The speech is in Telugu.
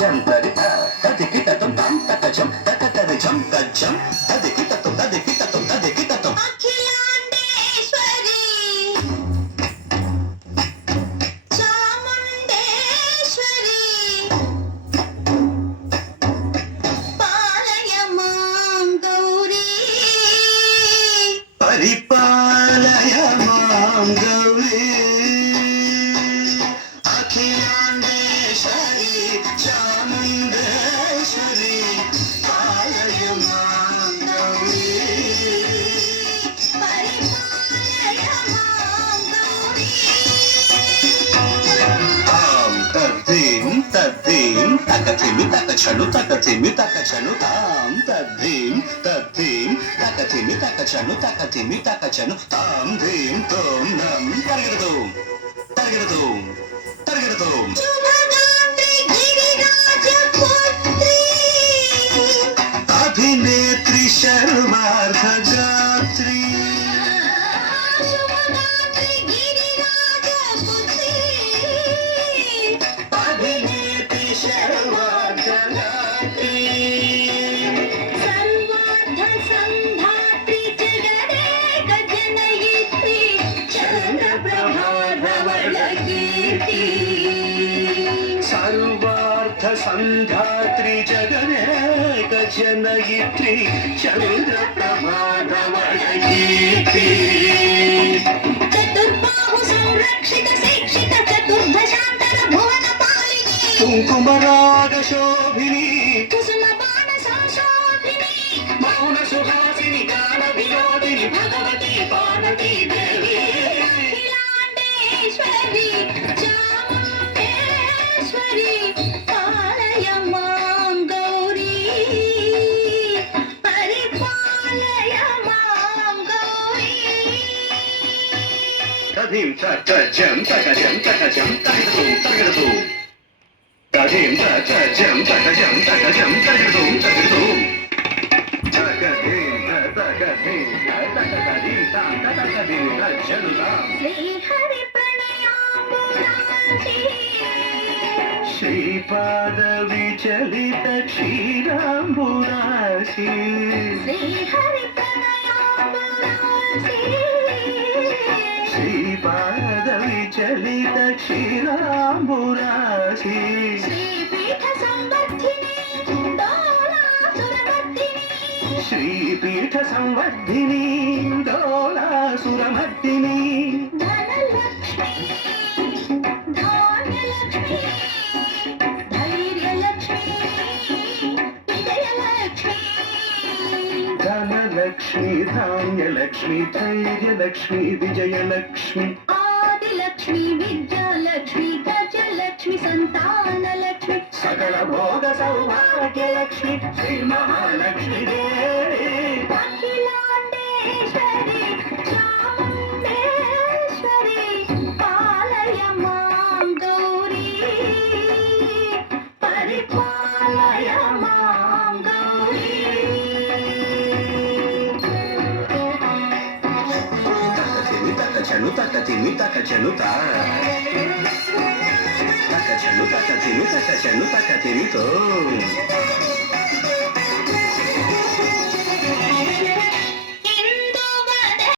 జంతరిత తదికిటతం తంతకజం తకతరిజం తజ్జం తదికిటతం తదికిటతం తదికిటతం అఖిలాండేశ్వరి చాముండేశ్వరి పాలయ మాం గౌరీ పరిపాలయ మాం గౌరీ అఖిలాండేశ్వరి చాముండేశ్వరి పాలయ మాం గౌరీ పరిపాలయ మాం గౌరీ తాం తద్దీం తద్దీం తకతిమి తకచను తకతిమి తకచను తాం తద్దీం తద్దీం తకతిమి తకచను తకతిమి తకచను తాం ధీం తోం నం తరగడదు తరగడదు తరగడదు శుభగాత్రి గిరిరాజపుత్రి అభినేత్రి శర్వార్ధగాత్రి శుభగాత్రి గిరిరాజపుత్రి అభినేత్రి శర్వార్ధగాత్రి సర్వార్థ సంధాత్రి జగదేక జనయిత్రి చంద్రప్రభాధవళకీర్తి సర్వార్థ సంధాత్రి జగదేక జనయిత్రి చంద్ర ప్రభాధవళకీర్తి చతుర్బాహు సంరక్షిత శిక్షిత చతుర్దశాంతర భువన పాలిని కుంకుమరాగ శోభిని కుసుమ బాణ సంశోభిని మౌన సుహాసిని గాన వినోదిని భగవతి పార్వతీ దేవి అఖిలాండేశ్వరి చాముండేశ్వరి పాలయ మాం గౌరీ పరిపాలయ మాం గౌరీ తథీం తజం తగజం తగజం తగదు తగదు తథీం తజం తగజం తగజం తగదు తగదు తగదీం తగదీం తగదీం తగదీం తజనుదాం శ్రీహరి ప్రణయామృతాంతి శ్రీపాద విచలిత క్షీరాంబురాశి శ్రీహరి ప్రణయామృతాంతి శ్రీపాద విచలిత క్షీరాంబురాశి శ్రీపీఠ సంవర్ధిని డోలాసురవర్ధిని శ్రీపీఠ సంవర్ధిని డోలాసురమర్దిని ధనలక్ష్మి ధాన్యలక్ష్మి ధైర్యలక్ష్మి విజయలక్ష్మి ధనలక్ష్మి ధాన్యలక్ష్మి ధైర్యలక్ష్మి విజయలక్ష్మి ఆదిలక్ష్మి విద్యాలక్ష్మి గజలక్ష్మి సంతానలక్ష్మి సకల భోగ సౌభాగ్యలక్ష్మి శ్రీ మహాలక్ష్మి దేవి అఖిలాండేశ్వరి చాముండేశ్వరి పాలయ మాం గౌరీ పరిపాలయ మాం గౌరీ తకచను తకతిమి తకచను తకచను తకతిమి తకచను తకతిమితో